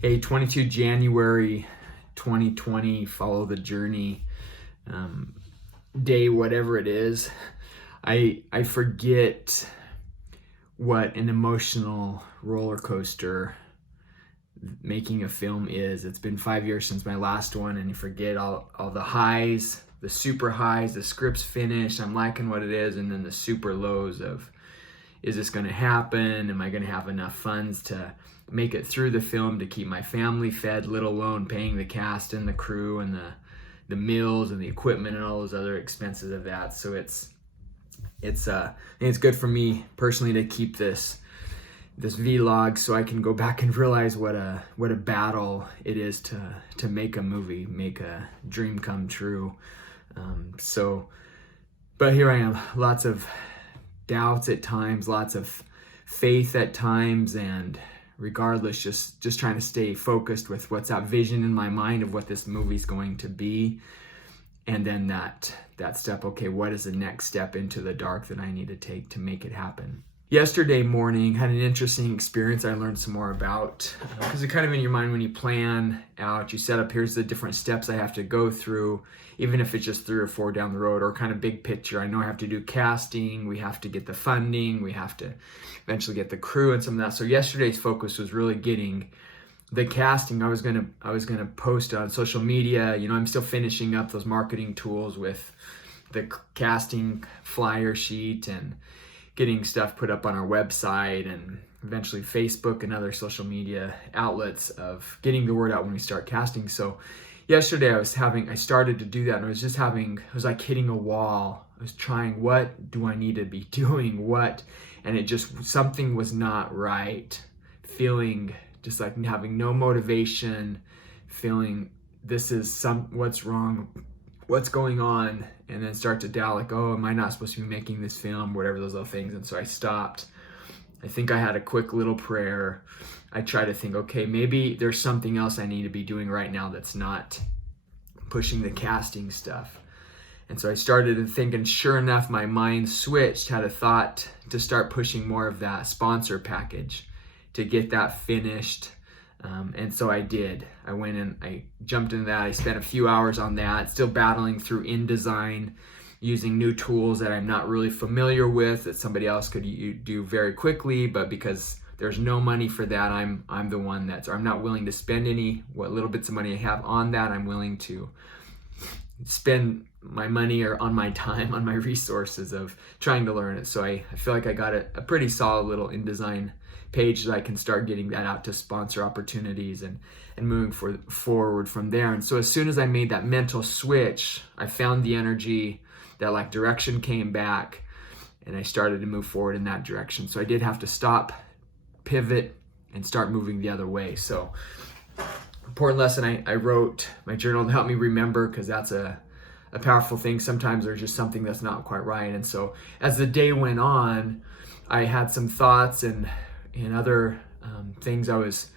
Hey, 22 January 2020, follow the journey, day, whatever it is. I forget what an emotional roller coaster making a film is. It's been 5 years since my last one, and you forget all the highs, the super highs, the script's finished, I'm liking what it is, and then the super lows of, is this going to happen? Am I going to have enough funds to make it through the film to keep my family fed, let alone paying the cast and the crew and the meals and the equipment and all those other expenses of that. So I think it's good for me personally to keep this vlog so I can go back and realize what a battle it is to make a movie, make a dream come true. But here I am, lots of doubts at times, lots of faith at times, and regardless, just trying to stay focused with what's that vision in my mind of what this movie's going to be. And then that step, okay, what is the next step into the dark that I need to take to make it happen? Yesterday morning, had an interesting experience I learned some more about, because it's kind of in your mind when you plan out, you set up, here's the different steps I have to go through, even if it's just 3 or 4 down the road, or kind of big picture. I know I have to do casting, we have to get the funding, we have to eventually get the crew and some of that. So yesterday's focus was really getting the casting. I was gonna post on social media. I'm still finishing up those marketing tools with the casting flyer sheet and getting stuff put up on our website and eventually Facebook and other social media outlets of getting the word out when we start casting. So yesterday I started to do that, and I was like hitting a wall. I was trying, what do I need to be doing? And it just, something was not right. Feeling just like having no motivation, feeling what's wrong, what's going on, and then start to doubt, like, oh, am I not supposed to be making this film, whatever, those little things. And so I stopped. I think I had a quick little prayer. I tried to think, okay, maybe there's something else I need to be doing right now that's not pushing the casting stuff. And so I started to think, and sure enough, my mind switched, had a thought to start pushing more of that sponsor package to get that finished. And so I did. I went and I jumped into that. I spent a few hours on that, still battling through InDesign, using new tools that I'm not really familiar with, that somebody else could do very quickly, but because there's no money for that, I'm the one I'm not willing to spend what little bits of money I have on that. I'm willing to spend my money or on my time, on my resources of trying to learn it. So I feel like I got a pretty solid little InDesign page that I can start getting that out to sponsor opportunities and moving forward from there. And so as soon as I made that mental switch, I found the energy, that direction came back, and I started to move forward in that direction. So I did have to stop, pivot, and start moving the other way. So important lesson, I wrote my journal to help me remember, because that's a powerful thing. Sometimes there's just something that's not quite right. And so as the day went on, I had some thoughts and other things I was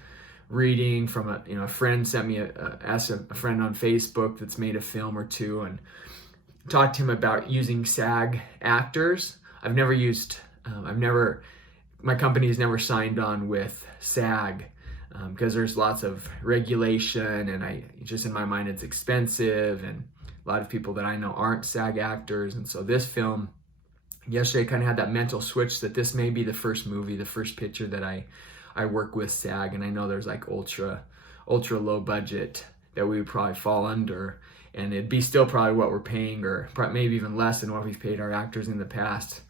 reading from a friend sent me asked a friend on Facebook that's made a film or two, and talked to him about using SAG actors. My company has never signed on with SAG because there's lots of regulation, and just in my mind it's expensive, and a lot of people that I know aren't SAG actors. And so this film, yesterday, I kind of had that mental switch that this may be the first movie, the first picture that I work with SAG, and I know there's like ultra low budget that we would probably fall under, and it'd be still probably what we're paying, or maybe even less than what we've paid our actors in the past.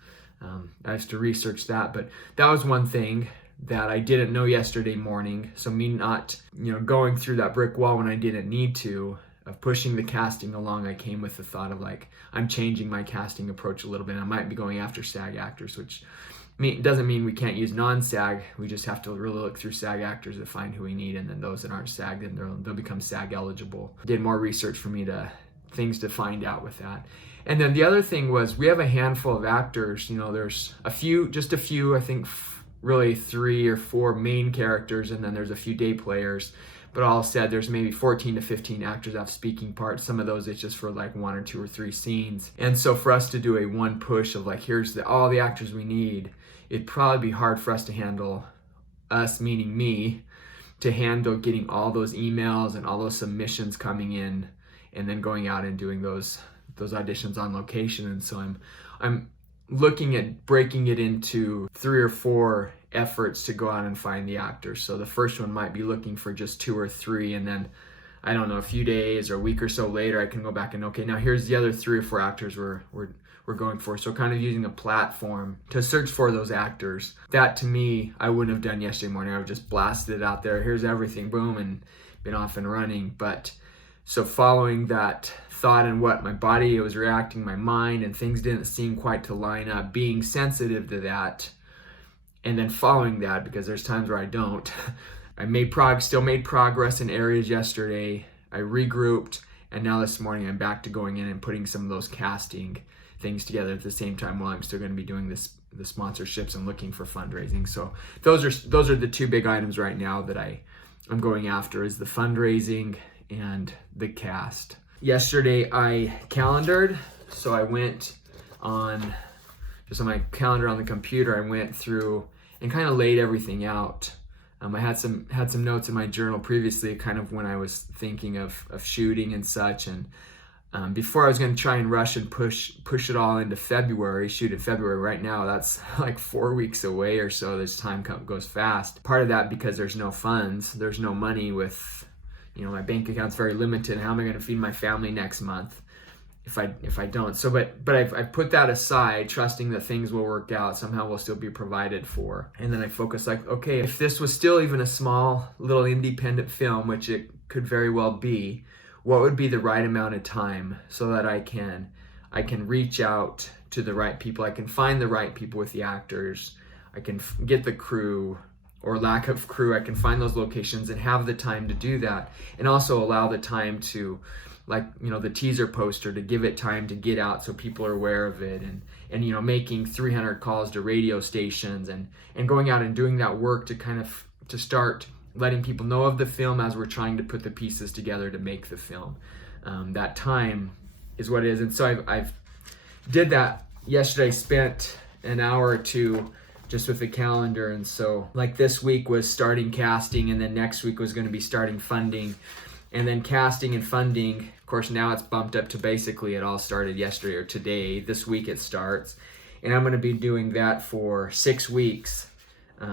I have to research that, but that was one thing that I didn't know yesterday morning. So me not going through that brick wall when I didn't need to, of pushing the casting along, I came with the thought of I'm changing my casting approach a little bit. I might be going after SAG actors, which doesn't mean we can't use non-SAG. We just have to really look through SAG actors to find who we need, and then those that aren't SAG, then they'll become SAG eligible. Did more research for me things to find out with that. And then the other thing was, we have a handful of actors. There's just a few, I think really 3 or 4 main characters, and then there's a few day players. But all said, there's maybe 14 to 15 actors that have speaking parts. Some of those it's just for 1 or 2 or 3 scenes. And so for us to do a one push of here's all the actors we need, it'd probably be hard for us to handle, us meaning me, to handle getting all those emails and all those submissions coming in, and then going out and doing those auditions on location. And so I'm looking at breaking it into 3 or 4 efforts to go out and find the actors. So the first one might be looking for just 2 or 3, and then I don't know, a few days or a week or so later, I can go back and, okay, now here's the other 3 or 4 actors we're going for. So kind of using a platform to search for those actors. That, to me, I wouldn't have done yesterday morning. I would just blasted it out there. Here's everything, boom, and been off and running. But so following that thought and what my body was reacting, my mind, and things didn't seem quite to line up, being sensitive to that, and then following that, because there's times where I don't. I still made progress in areas yesterday. I regrouped, and now this morning I'm back to going in and putting some of those casting things together at the same time, while I'm still going to be doing the sponsorships and looking for fundraising. So those are the 2 big items right now that I'm going after, is the fundraising and the cast. Yesterday I calendared, so I went on my calendar on the computer. I went through and kind of laid everything out. I had some notes in my journal previously, kind of when I was thinking of shooting and such, and before I was going to try and rush and push it all into February, shoot in February. Right now, that's like 4 weeks away or so. This time goes fast. Part of that because there's no funds, there's no money with, my bank account's very limited. How am I going to feed my family next month if I don't? So, but I've put that aside, trusting that things will work out. Somehow we'll still be provided for. And then I focus like, okay, if this was still even a small little independent film, which it could very well be, what would be the right amount of time so that I can reach out to the right people, I can find the right people with the actors, I can get the crew or lack of crew, I can find those locations and have the time to do that, and also allow the time to, like, the teaser poster, to give it time to get out so people are aware of it, and making 300 calls to radio stations and going out and doing that work to start letting people know of the film as we're trying to put the pieces together to make the film. That time is what it is. And so I've did that yesterday, spent an hour or 2 just with the calendar. And so like this week was starting casting, and then next week was going to be starting funding, and then casting and funding. Of course, now it's bumped up to basically it all started yesterday or today. This week it starts. And I'm going to be doing that for 6 weeks,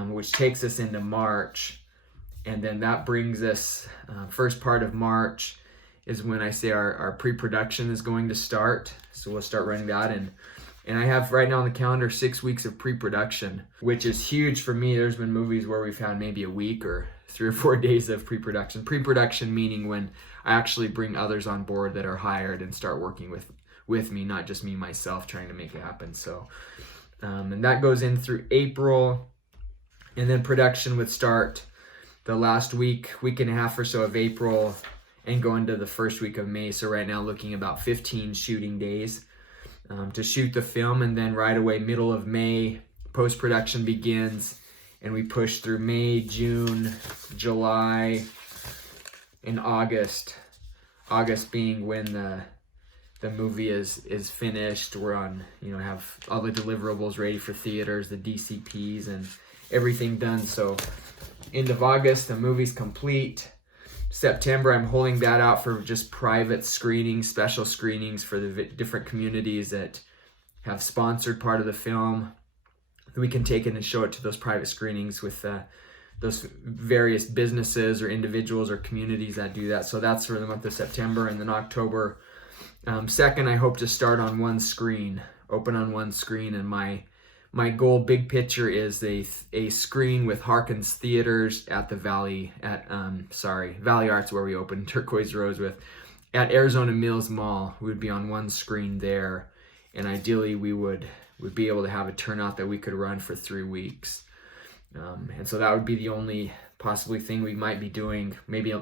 which takes us into March. And then that brings us, first part of March is when I say our pre-production is going to start. So we'll start running that. And I have right now on the calendar 6 weeks of pre-production, which is huge for me. There's been movies where we've had maybe a week or 3 or 4 days of pre-production. Pre-production meaning when I actually bring others on board that are hired and start working with me, not just me myself trying to make it happen. So, and that goes in through April, and then production would start the last week and a half or so of April and go into the first week of May. So right now looking about 15 shooting days to shoot the film, and then right away middle of May post-production begins, and we push through May, June, July, and August. August being when the movie is finished. We're on, have all the deliverables ready for theaters, the DCPs, and everything done. So end of August, the movie's complete. September, I'm holding that out for just private screenings, special screenings for the different communities that have sponsored part of the film. We can take it and show it to those private screenings with those various businesses or individuals or communities that do that. So that's for the month of September. And then October 2nd, I hope to start on one screen, open on one screen. And my goal, big picture, is a screen with Harkins Theaters at the Valley Arts, where we opened Turquoise Rose with, at Arizona Mills Mall. We would be on one screen there, and ideally we would be able to have a turnout that we could run for 3 weeks. And so that would be the only possibly thing we might be doing, maybe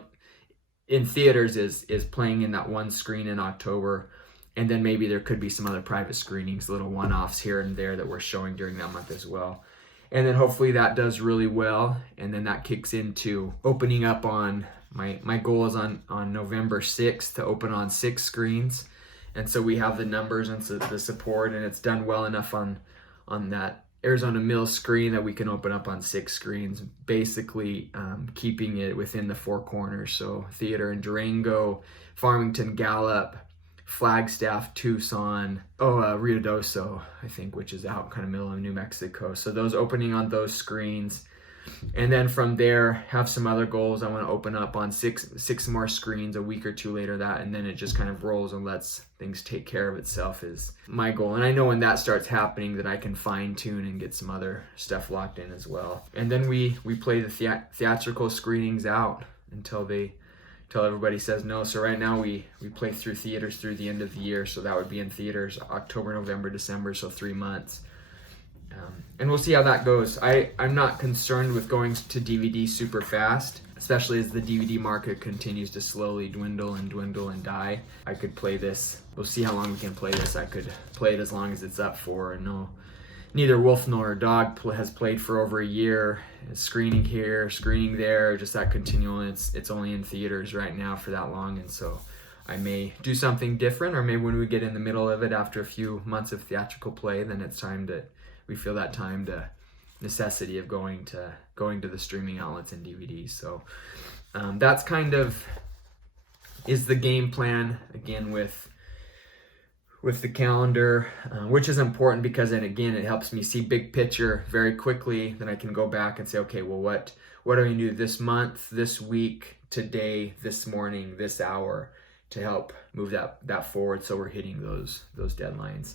in theaters, is playing in that one screen in October. And then maybe there could be some other private screenings, little one-offs here and there that we're showing during that month as well. And then hopefully that does really well. And then that kicks into opening up on, my goal is on November 6th to open on 6 screens. And so we have the numbers and the support, and it's done well enough on that Arizona Mill screen that we can open up on 6 screens, basically keeping it within the 4 corners. So theater in Durango, Farmington, Gallup, Flagstaff, Tucson, Ruidoso, I think, which is out kind of middle of New Mexico. So those opening on those screens. And then from there, have some other goals. I want to open up on six more screens a week or 2 later that, and then it just kind of rolls and lets things take care of itself is my goal. And I know when that starts happening that I can fine tune and get some other stuff locked in as well. And then we play the theatrical screenings out until everybody says no. So right now we play through theaters through the end of the year. So that would be in theaters October, November, December, so 3 months. And we'll see how that goes. I'm not concerned with going to DVD super fast, especially as the DVD market continues to slowly dwindle and die. I could play this. We'll see how long we can play this. I could play it as long as it's up for. And no, neither Wolf nor Dog has played for over a year. It's screening here, screening there, just that continual. It's only in theaters right now for that long, and so I may do something different, or maybe when we get in the middle of it after a few months of theatrical play, then it's time to. We feel that time to necessity of going to the streaming outlets and DVDs. So that's kind of is the game plan, again, with the calendar, which is important because then again it helps me see big picture very quickly. Then I can go back and say, okay, well, what do I do this month, this week, today, this morning, this hour to help move that forward, so we're hitting those deadlines.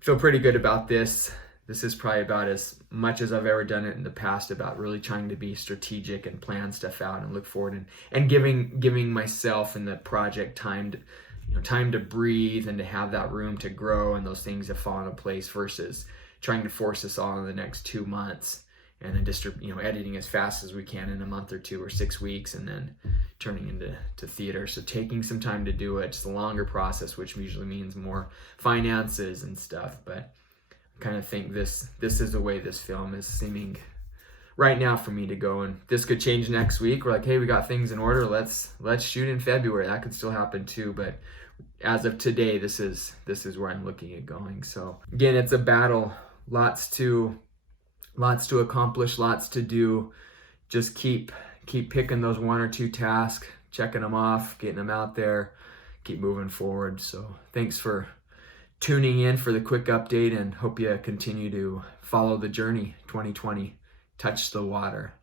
Feel pretty good about this. This is probably about as much as I've ever done it in the past, about really trying to be strategic and plan stuff out and look forward and giving myself and the project time to breathe and to have that room to grow and those things to fall into place, versus trying to force this all in the next 2 months and then editing as fast as we can in a month or 2 or 6 weeks and then turning into theater. So taking some time to do it. It's a longer process, which usually means more finances and stuff, but kind of think this is the way this film is seeming right now for me to go. And this could change next week. We're like, hey, we got things in order, let's shoot in February. That could still happen too, but as of today, this is where I'm looking at going. So again, it's a battle, lots to accomplish, lots to do. Just keep picking those 1 or 2 tasks, checking them off, getting them out there, keep moving forward. So thanks for tuning in for the quick update, and hope you continue to follow the journey. 2020, touch the water.